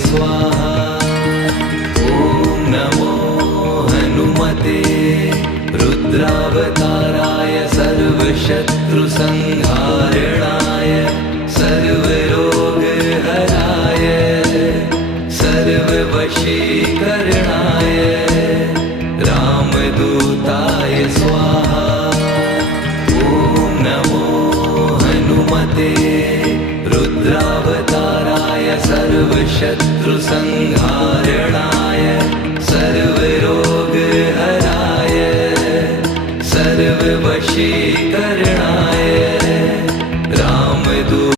स्वाहा। ॐ नमो हनुमते रुद्रावताराय सर्वशत्रुसंहारणाय सर्वरोगहराय सर्ववशीकरणाय रामदूताय स्वाहा। ॐ नमो हनुमते रुद्रावताराय सर्वशत्रुसंहारणाय सर्वरोगहराय सर्ववशीकरणाय